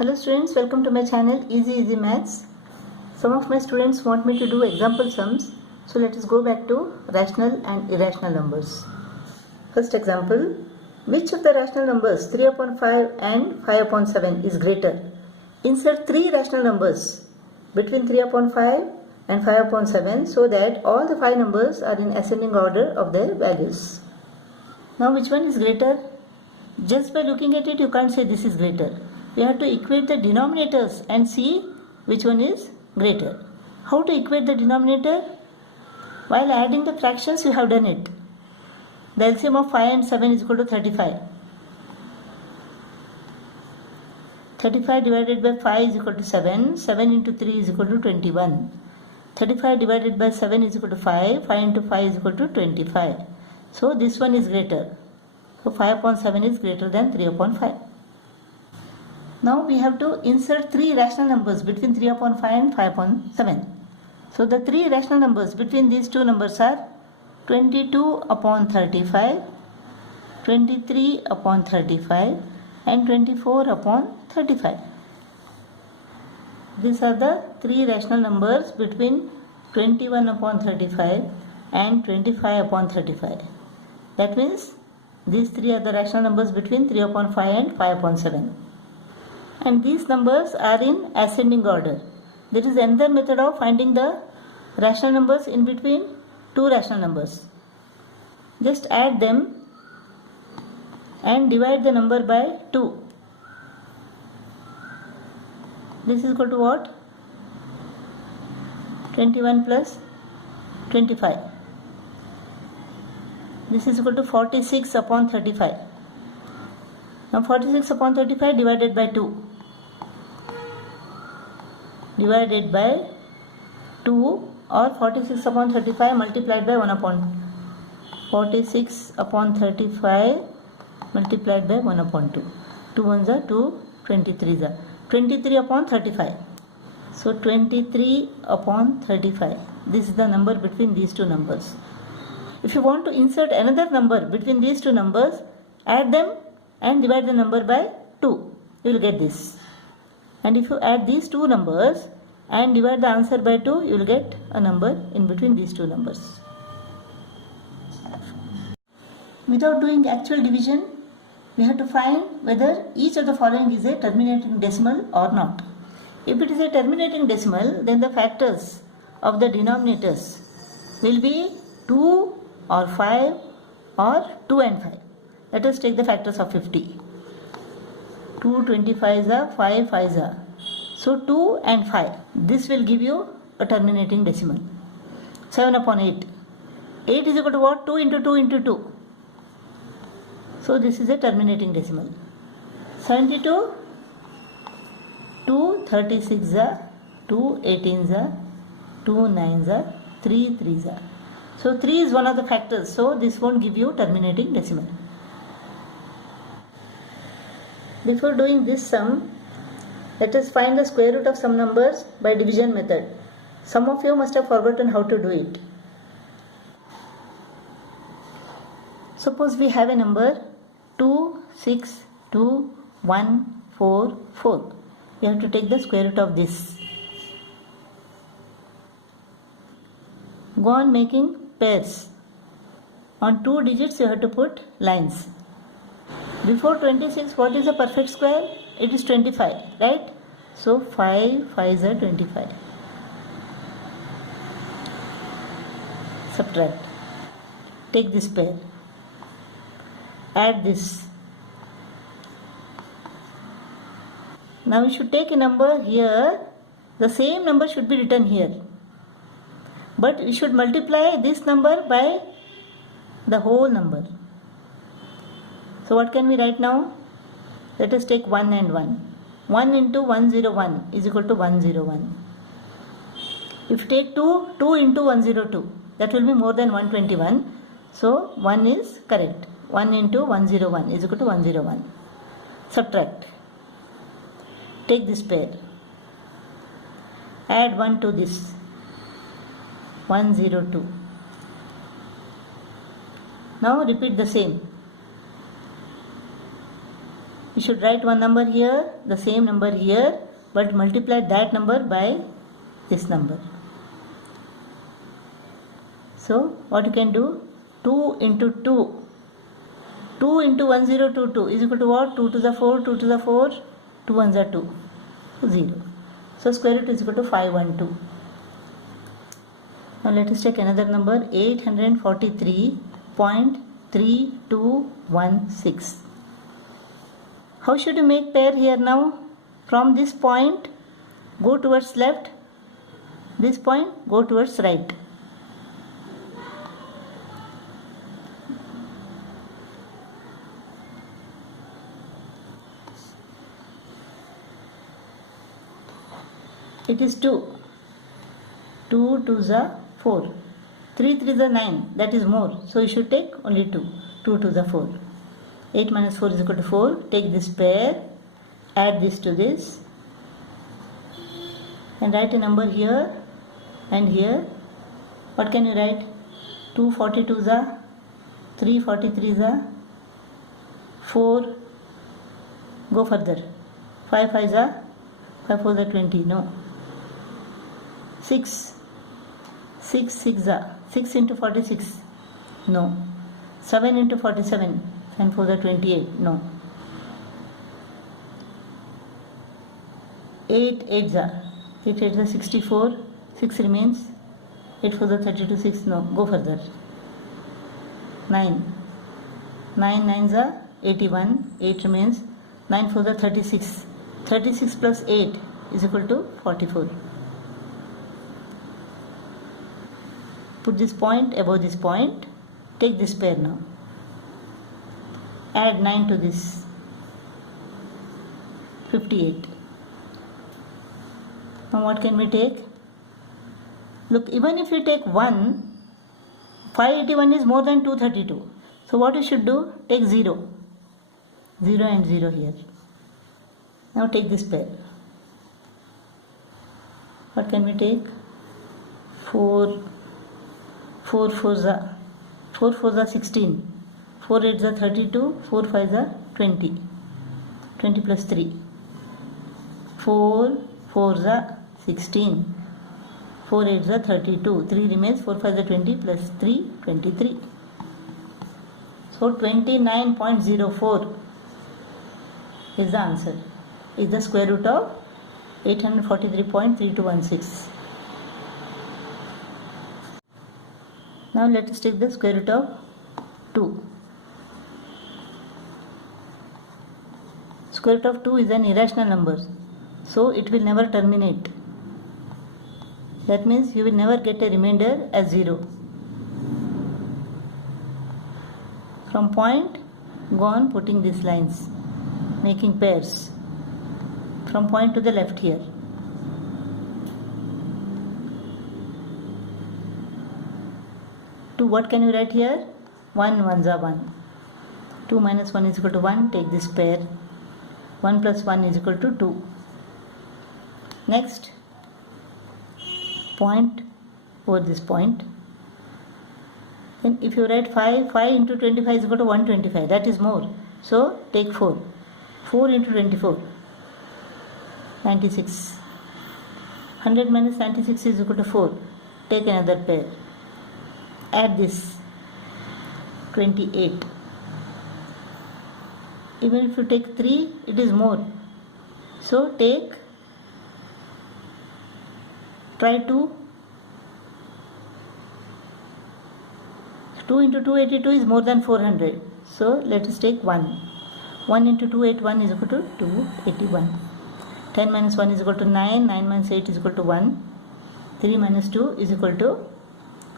Hello students, welcome to my channel Easy Maths. Some of my students want me to do example sums, so let us go back to rational and irrational numbers. First example, which of the rational numbers 3 upon 5 and 5 upon 7 is greater? Insert 3 rational numbers between 3 upon 5 and 5 upon 7 so that all the 5 numbers are in ascending order of their values. Now which one is greater? Just by looking at it you can't say this is greater. We have to equate the denominators and see which one is greater. How to equate the denominator? While adding the fractions you have done it. The LCM of 5 and 7 is equal to 35. 35 divided by 5 is equal to 7. 7 into 3 is equal to 21. 35 divided by 7 is equal to 5. 5 into 5 is equal to 25. So this one is greater. So 5 upon 7 is greater than 3 upon 5. Now we have to insert 3 rational numbers between 3 upon 5 and 5 upon 7. So the 3 rational numbers between these two numbers are 22 upon 35, 23 upon 35 and 24 upon 35. These are the 3 rational numbers between 21 upon 35 and 25 upon 35. That means these 3 are the rational numbers between 3 upon 5 and 5 upon 7. And these numbers are in ascending order. There is another method of finding the rational numbers in between two rational numbers. Just add them and divide the number by 2. This is equal to what? 21 plus 25. This is equal to 46 upon 35. Now 46 upon 35 divided by 2. Divided by 2 or 46 upon 35 multiplied by 1 upon 46 upon 35 multiplied by 1 upon 2. 2 ones are 2, 23s are 23 upon 35. So 23 upon 35. This is the number between these two numbers. If you want to insert another number between these two numbers, add them and divide the number by 2. You will get this. And if you add these two numbers and divide the answer by 2, you will get a number in between these two numbers. Without doing actual division, we have to find whether each of the following is a terminating decimal or not. If it is a terminating decimal, then the factors of the denominators will be 2 or 5 or 2 and 5. Let us take the factors of 50. 2 25s are, 5 5s are. So 2 and 5. This will give you a terminating decimal. 7 upon 8. 8 is equal to what? 2 into 2 into 2. So this is a terminating decimal. 72. 2 36s are, 2 18s are, 2 9s are, 3 3s are. So 3 is one of the factors. So this won't give you terminating decimal. Before doing this sum, let us find the square root of some numbers by division method. Some of you must have forgotten how to do it. Suppose we have a number 2, 6, 2, 1, 4, 4. We have to take the square root of this. Go on making pairs. On 2 digits you have to put lines. Before 26, what is a perfect square? It is 25, right? So 5 5s are 25. Subtract. Take this pair. Add this. Now we should take a number here. The same number should be written here. But we should multiply this number by the whole number. So what can we write now? Let us take 1 and 1. 1 into 101 is equal to 101. If you take 2, 2 into 102, that will be more than 121. So 1 is correct. 1 into 101 is equal to 101. Subtract. Take this pair. Add 1 to this. 102. Now repeat the same. You should write one number here, the same number here, but multiply that number by this number. So what you can do? 2 into 2. 2 into 1022 is equal to what? 2 to the 4, 2 to the 4, 2 ones are 2, 0. So square root is equal to 512. Now let us take another number, 843.3216. How should you make pair here now? From this point, go towards left. This point, go towards right. It is 2. 2 2s are 4. 3 3s are 9. That is more. So you should take only 2. 2 2s are 4. 8 minus 4 is equal to 4. Take this pair. Add this to this. And write a number here and here. What can you write? 2 42s are. 3 43s are. 4. Go further. 5 5s are. 5 4s are 20. No. 6 6 are 6 into 46. No. 7 into 47 and 4 are 28. No. 8 8 are 8 8 are 64. 6 remains. 8 4 are 32. 6. No. Go further. 9 9 9s are 81. 8 remains. 9 4 are 36. 36 plus 8 is equal to 44. Put this point above this point. Take this pair now. Add 9 to this. 58. Now what can we take? Look, even if you take 1, 581 is more than 232. So what you should do? Take 0. 0 and 0 here. Now take this pair. What can we take? 4 4s are 16. 4 8s are 32. 4 5s are 20. 20 plus 3. 4 4s are 16. 4 8s are 32. 3 remains. 4 5s are 20 plus 3 23. So 29.04 is the answer. Is the square root of 843.3216. Now let us take the square root of 2. Square root of 2 is an irrational number, so it will never terminate. That means you will never get a remainder as 0. From point, go on putting these lines, making pairs. From point to the left here. 2, what can you write here? 1 1s are 1. 2 minus 1 is equal to 1. Take this pair. 1 plus 1 is equal to 2. Next, point over this point. Then if you write 5, 5 into 25 is equal to 125. That is more. So take 4. 4 into 24. 96. 100 minus 96 is equal to 4. Take another pair. Add this. 28. Even if you take 3, it is more. So try to 2 into 282 is more than 400. So let us take 1. 1 into 281 is equal to 281. 10 minus 1 is equal to 9. 9 minus 8 is equal to 1. 3 minus 2 is equal to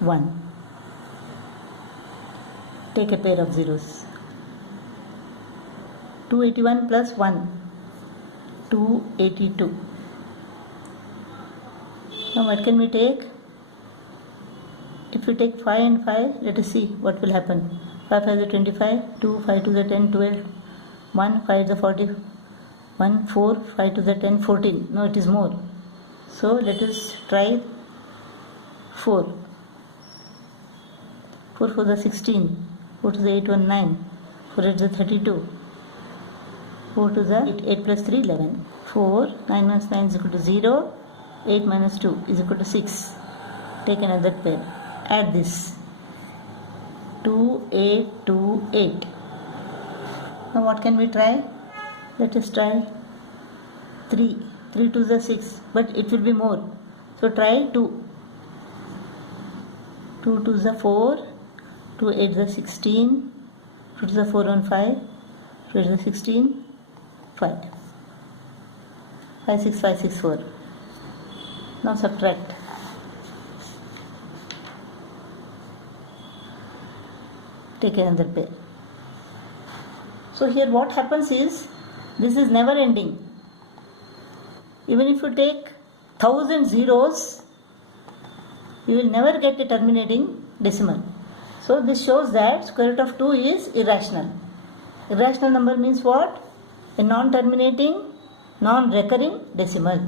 1. Take a pair of zeros. 281 plus 1. 282. Now what can we take? If we take 5 and 5, let us see what will happen. 5 5 is 25, 2 5 2 is 10, 12, 1 5 is 40, 1 4 5 2 is 10, 14. No, it is more. So let us try 4. 4 4 is 16, 4 to the 8 1 9, 4 8 is 32, 4 to the 8 plus 3 11. 4, 9 minus 9 is equal to 0. 8 minus 2 is equal to 6. Take another pair. Add this. 2, 8, 2, 8. Now what can we try? Let us try 3. 3 to the 6, but it will be more. So try 2. 2 to the 4. 2 8 the 16. 2 to the 4 1 5. 2 8 the 16. 5. 5 6 5 6 4. Now subtract. Take another pair. So here what happens is, this is never ending. Even if you take 1000 zeros, you will never get a terminating decimal. So this shows that square root of 2 is irrational. Irrational number means what? A non-terminating, non-recurring decimal.